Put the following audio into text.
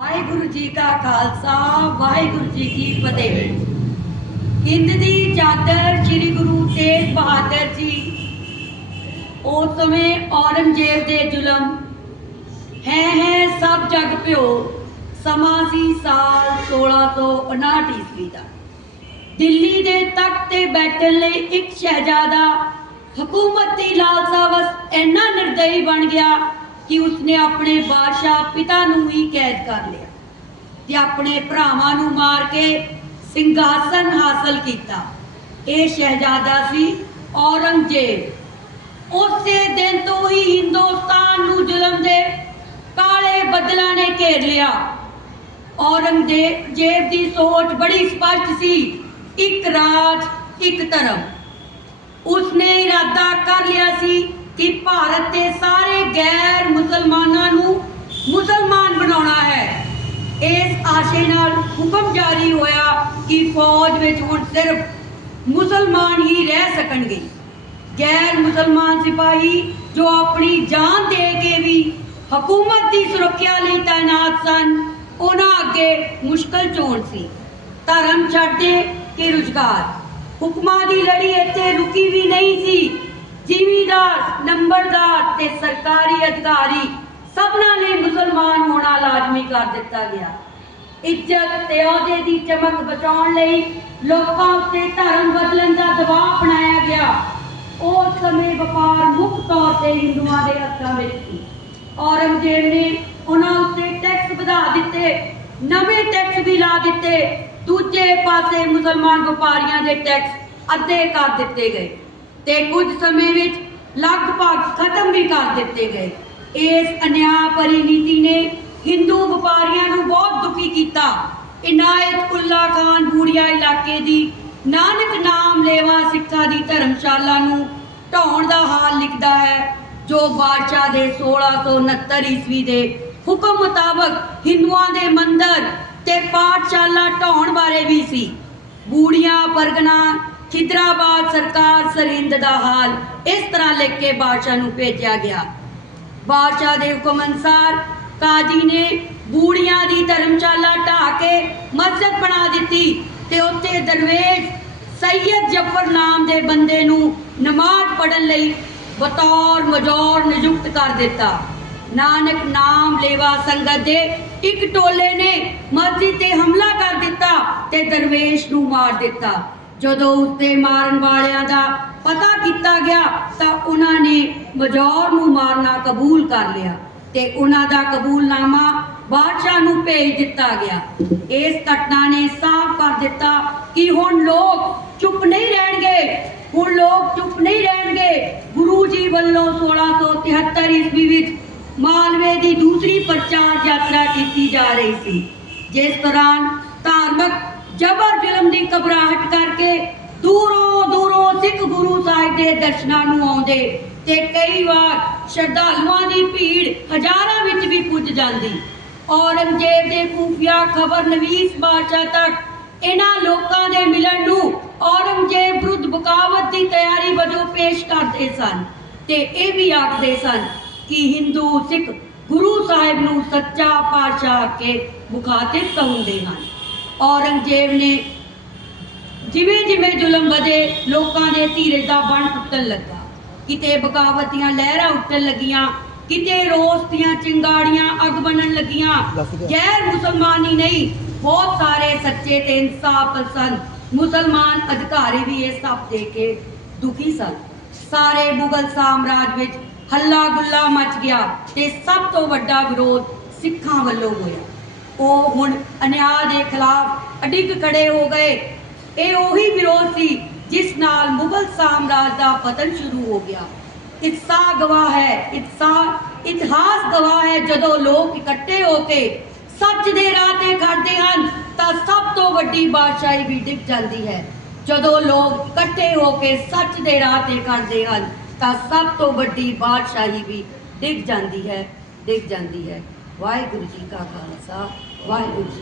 ਵਾਹਿਗੁਰੂ ਜੀ ਕਾ ਖਾਲਸਾ, ਵਾਹਿਗੁਰੂ ਜੀ ਕੀ ਫਤਿਹ। ਹਿੰਦ ਦੀ ਚਾਦਰ ਸ੍ਰੀ ਗੁਰੂ ਤੇਗ ਬਹਾਦਰ ਜੀ ਉਸ ਸਮੇਂ ਔਰੰਗਜ਼ੇਬ ਦੇ ਜ਼ੁਲਮ, ਹੈ ਹੈ ਸਭ ਜਗ ਪਿਓ ਸਮਾਂ ਸੀ ਸਾਲ 1659 ਈਸਵੀ ਦਾ। ਦਿੱਲੀ ਦੇ ਤਖਤ ਤੇ ਬੈਠਣ ਲਈ ਇੱਕ ਸ਼ਹਿਜ਼ਾਦਾ, ਹਕੂਮਤ ਦੀ ਲਾਲਸਾ ਵਸ ਇੰਨਾ ਨਿਰਦਈ ਬਣ ਗਿਆ ਕਿ ਉਸਨੇ ਆਪਣੇ ਬਾਦਸ਼ਾਹ ਪਿਤਾ ਨੂੰ ਹੀ ਕੈਦ ਕਰ ਲਿਆ ਤੇ ਆਪਣੇ ਭਰਾਵਾਂ ਨੂੰ ਮਾਰ ਕੇ ਸਿੰਘਾਸਨ ਹਾਸਲ ਕੀਤਾ। ਇਹ ਸ਼ਹਿਜ਼ਾਦਾ ਸੀ ਔਰੰਗਜ਼ੇਬ। ਉਸੇ ਦਿਨ ਤੋਂ ਹੀ ਹਿੰਦੁਸਤਾਨ ਨੂੰ ਜ਼ੁਲਮ ਦੇ ਕਾਲੇ ਬੱਦਲਾਂ ਨੇ ਘੇਰ ਲਿਆ। ਔਰੰਗਜ਼ੇਬ ਜੇਬ ਦੀ ਸੋਚ ਬੜੀ ਸਪਸ਼ਟ ਸੀ, ਇੱਕ ਰਾਜ, ਇੱਕ ਧਰਮ। ਉਸਨੇ ਇਰਾਦਾ ਕਰ ਲਿਆ ਸੀ ਕਿ ਭਾਰਤ ਦੇ ਸਾਰੇ ਗੈਰ ਮੁਸਲਮਾਨਾਂ ਨੂੰ ਮੁਸਲਮਾਨ ਬਣਾਉਣਾ ਹੈ। ਇਸ ਆਸ਼ੇ ਨਾਲ ਹੁਕਮ ਜਾਰੀ ਹੋਇਆ ਕਿ ਫੌਜ ਵਿੱਚ ਹੁਣ ਸਿਰਫ ਮੁਸਲਮਾਨ ਹੀ ਰਹਿ ਸਕਣਗੇ। ਗੈਰ ਮੁਸਲਮਾਨ ਸਿਪਾਹੀ ਜੋ ਆਪਣੀ ਜਾਨ ਦੇ ਕੇ ਵੀ ਹਕੂਮਤ ਦੀ ਸੁਰੱਖਿਆ ਲਈ ਤਾਇਨਾਤ ਸਨ, ਉਹਨਾਂ ਅੱਗੇ ਮੁਸ਼ਕਲ ਚੋਣ ਸੀ। ਧਰਮ ਛੱਡੇ ਕਿ ਰੁਜ਼ਗਾਰ। ਹੁਕਮਾਂ ਦੀ ਲੜੀ ਇੱਥੇ ਰੁਕੀ ਵੀ ਨਹੀਂ ਸੀ। ਜ਼ਿਮੀਦਾਰ, ਨੰਬਰਦਾਰ ਤੇ ਸਰਕਾਰੀ ਅਧਿਕਾਰੀ ਸਭਨਾਂ ਲਈ ਮੁਸਲਮਾਨ ਹੋਣਾ ਲਾਜ਼ਮੀ ਕਰ ਦਿੱਤਾ ਗਿਆ। ਇੱਜ਼ਤ ਤੇ ਅਹੁਦੇ ਦੀ ਚਮਕ ਬਚਾਉਣ ਲਈ ਲੋਕਾਂ ਉੱਤੇ ਧਰਮ ਬਦਲਣ ਦਾ ਦਬਾਅ ਬਣਾਇਆ ਗਿਆ। ਉਸ ਸਮੇਂ ਵਪਾਰ ਮੁੱਖ ਤੌਰ ਤੇ ਹਿੰਦੂਆਂ ਦੇ ਹੱਥਾਂ ਵਿੱਚ ਸੀ। ਔਰੰਗਜ਼ੇਬ ਨੇ ਉਹਨਾਂ ਉੱਤੇ ਟੈਕਸ ਵਧਾ ਦਿੱਤੇ, ਨਵੇਂ ਟੈਕਸ ਵੀ ਲਾ ਦਿੱਤੇ, ਦੂਜੇ ਪਾਸੇ ਮੁਸਲਮਾਨ ਵਪਾਰੀਆਂ ਦੇ ਟੈਕਸ ਅੱਧੇ ਕਰ ਦਿੱਤੇ ਗਏ। ਤੇ ਕੁਝ ਸਮੇਂ ਵਿੱਚ ਲਗਭਗ ਖਤਮ ਵੀ ਕਰ ਦਿੱਤੇ ਗਏ। ਇਸ ਅਨਿਆਂ ਭਰੀ ਨੀਤੀ ਨੇ ਹਿੰਦੂ ਵਪਾਰੀਆਂ ਨੂੰ ਬਹੁਤ ਦੁਖੀ ਕੀਤਾ। ਇਨਾਇਤ ਉੱਲਾ ਖਾਨ ਬੂੜੀਆ ਇਲਾਕੇ ਦੀ ਨਾਨਕ ਨਾਮ ਲੇਵਾ ਸਿੱਖਾਂ ਦੀ ਧਰਮਸ਼ਾਲਾ ਨੂੰ ਢਾਉਣ ਦਾ ਹਾਲ ਲਿਖਦਾ ਹੈ, ਜੋ ਬਾਦਸ਼ਾਹ ਦੇ 1669 ਈਸਵੀ ਦੇ ਹੁਕਮ ਮੁਤਾਬਕ ਹਿੰਦੂਆਂ ਦੇ ਮੰਦਰ ਤੇ ਪਾਠਸ਼ਾਲਾ ਢਾਉਣ ਬਾਰੇ ਵੀ ਸੀ। ਬੂੜੀਆਂ, ਪਰਗਨਾ ਖਿਦਰਾਬਾਦ ਸਰਕਾਰ ਸਰਿੰਦ ਦਾ ਹਾਲ ਇਸ ਤਰ੍ਹਾਂ ਲਿਖ ਕੇ ਬਾਦਸ਼ਾਹ ਨੂੰ ਭੇਜਿਆ ਗਿਆ। ਬਾਦਸ਼ਾਹ ਦੇ ਹੁਕਮ ਅਨਸਾਰ ਕਾਜੀ ਨੇ ਬੂੜੀਆਂ ਦੀ ਧਰਮਸ਼ਾਲਾ ਢਾਹ ਕੇ ਮਸਜਿਦ ਬਣਾ ਦਿੱਤੀ ਤੇ ਉੱਥੇ ਦਰਵੇਸ਼ ਸੈਯਦ ਜਫਰ ਨਾਮ ਦੇ ਬੰਦੇ ਨੂੰ ਨਮਾਜ਼ ਪੜ੍ਹਨ ਲਈ ਬਤੌਰ ਮਜੌਰ ਨਿਯੁਕਤ ਕਰ ਦਿੱਤਾ। ਨਾਨਕ ਨਾਮ ਲੇਵਾ ਸੰਗਤ ਦੇ ਇੱਕ ਟੋਲੇ ਨੇ ਮਸਜਿਦ ਤੇ ਹਮਲਾ ਕਰ ਦਿੱਤਾ ਤੇ ਦਰਵੇਸ਼ ਨੂੰ ਮਾਰ ਦਿੱਤਾ। ਜਦੋਂ ਉਸਦੇ ਮਾਰਨ ਵਾਲਿਆਂ ਦਾ ਪਤਾ ਕੀਤਾ ਗਿਆ ਤਾਂ ਉਹਨਾਂ ਨੇ ਮਜੌਰ ਨੂੰ ਮਾਰਨਾ ਕਬੂਲ ਕਰ ਲਿਆ ਤੇ ਉਹਨਾਂ ਦਾ ਕਬੂਲਨਾਮਾ ਬਾਦਸ਼ਾਹ ਨੂੰ ਭੇਜ ਦਿੱਤਾ ਗਿਆ। ਇਸ ਘਟਨਾ ਨੇ ਸਾਫ਼ ਕਰ ਦਿੱਤਾ ਕਿ ਹੁਣ ਲੋਕ ਚੁੱਪ ਨਹੀਂ ਰਹਿਣਗੇ। ਹੁਣ ਲੋਕ ਚੁੱਪ ਨਹੀਂ ਰਹਿਣਗੇ। ਗੁਰੂ ਜੀ ਵੱਲੋਂ 1673 ਈਸਵੀ ਵਿੱਚ ਮਾਲਵੇ ਦੀ ਦੂਸਰੀ ਪ੍ਰਚਾਰ ਯਾਤਰਾ ਕੀਤੀ ਜਾ ਰਹੀ ਸੀ, ਜਿਸ ਦੌਰਾਨ ਧਾਰਮਿਕ ਜ਼ਬਰ ਜ਼ੁਲਮ ਦੀ ਘਬਰਾਹਟ ਕਰਕੇ ਦੂਰੋਂ ਦੂਰੋਂ ਸਿੱਖ ਗੁਰੂ ਸਾਹਿਬ ਦੇ ਦਰਸ਼ਨਾਂ ਨੂੰ ਆਉਂਦੇ ਤੇ ਕਈ ਵਾਰ ਸ਼ਰਧਾਲੂਆਂ ਦੀ ਭੀੜ ਹਜ਼ਾਰਾਂ ਵਿੱਚ ਵੀ ਪੁੱਜ ਜਾਂਦੀ। ਔਰੰਗਜ਼ੇਬ ਦੇ ਖੂਫੀਆ ਖਬਰ ਬਾਦਸ਼ਾਹ ਤੱਕ ਇਹਨਾਂ ਲੋਕਾਂ ਦੇ ਮਿਲਣ ਨੂੰ ਔਰੰਗਜ਼ੇਬ ਵਿਰੁੱਧ ਬਗਾਵਤ ਦੀ ਤਿਆਰੀ ਵਜੋਂ ਪੇਸ਼ ਕਰਦੇ ਸਨ ਤੇ ਇਹ ਵੀ ਆਖਦੇ ਸਨ ਕਿ ਹਿੰਦੂ ਸਿੱਖ ਗੁਰੂ ਸਾਹਿਬ ਨੂੰ ਸੱਚਾ ਪਾਤਸ਼ਾਹ ਕੇ ਮੁਖਾਤਿਬ ਕਹੁੰਦੇ ਹਨ। ਔਰੰਗਜ਼ੇਬ ਨੇ ਜਿਵੇਂ ਜਿਵੇਂ ਜ਼ੁਲਮ ਵਧੇ ਲੋਕਾਂ ਦੇ ਧੀਰਜ ਦਾ ਬਣ ਟੁੱਟਣ ਲੱਗਾ। ਕਿਤੇ ਬਗਾਵਤ ਦੀਆਂ ਲਹਿਰਾਂ ਉੱਠਣ ਲੱਗੀਆਂ ਕਿਤੇ ਰੋਸ ਦੀਆਂ ਚਿੰਗਾੜੀਆਂ ਅੱਗ ਬਣਨ ਲੱਗੀਆਂ। ਗੈਰ ਮੁਸਲਮਾਨੀ ਨਹੀਂ ਬਹੁਤ ਸਾਰੇ ਸੱਚੇ ਤੇ ਇਨਸਾਫ ਪਸੰਦ ਮੁਸਲਮਾਨ ਅਧਿਕਾਰੀ ਵੀ ਇਹ ਸਭ ਦੇ ਕੇ ਦੁਖੀ ਸਨ। ਸਾਰੇ ਮੁਗਲ ਸਾਮਰਾਜ ਵਿੱਚ ਹੱਲਾ ਗੁੱਲਾ ਮਚ ਗਿਆ ਤੇ ਸਭ ਤੋਂ ਵੱਡਾ ਵਿਰੋਧ ਸਿੱਖਾਂ ਵੱਲੋਂ ਹੋਇਆ। ਉਹ ਹੁਣ ਅਨਿਆਂ ਦੇ ਖਿਲਾਫ ਅਡਿੱਗ ਖੜੇ ਹੋ ਗਏ। ਇਹ ਉਹੀ ਵਿਰੋਧ ਸੀ ਜਿਸ ਨਾਲ ਮੁਗਲ ਸਾਮਰਾਜ ਦਾ ਪਤਨ ਸ਼ੁਰੂ ਹੋ ਗਿਆ। ਇਤਸਾਹ ਗਵਾਹ ਹੈ ਇਤਸਾਹ ਇਤਿਹਾਸ ਗਵਾਹ ਹੈ। ਜਦੋਂ ਲੋਕ ਇਕੱਠੇ ਹੋ ਕੇ ਸੱਚ ਦੇ ਰਾਹ ਤੇ ਖੜਦੇ ਹਨ, ਤਾਂ ਸਭ ਤੋਂ ਵੱਡੀ ਬਾਦਸ਼ਾਹੀ ਵੀ ਡਿੱਗ ਜਾਂਦੀ ਹੈ। ਜਦੋਂ ਲੋਕ ਇਕੱਠੇ ਹੋ ਕੇ ਸੱਚ ਦੇ ਰਾਹ ਤੇ ਖੜਦੇ ਹਨ, ਤਾਂ ਸਭ ਤੋਂ ਵੱਡੀ ਬਾਦਸ਼ਾਹੀ ਵੀ ਡਿੱਗ ਜਾਂਦੀ ਹੈ, ਡਿੱਗ ਜਾਂਦੀ ਹੈ। ਵਾਹਿਗੁਰੂ ਜੀ ਕਾ ਖਾਲਸਾ। Vai, Deus,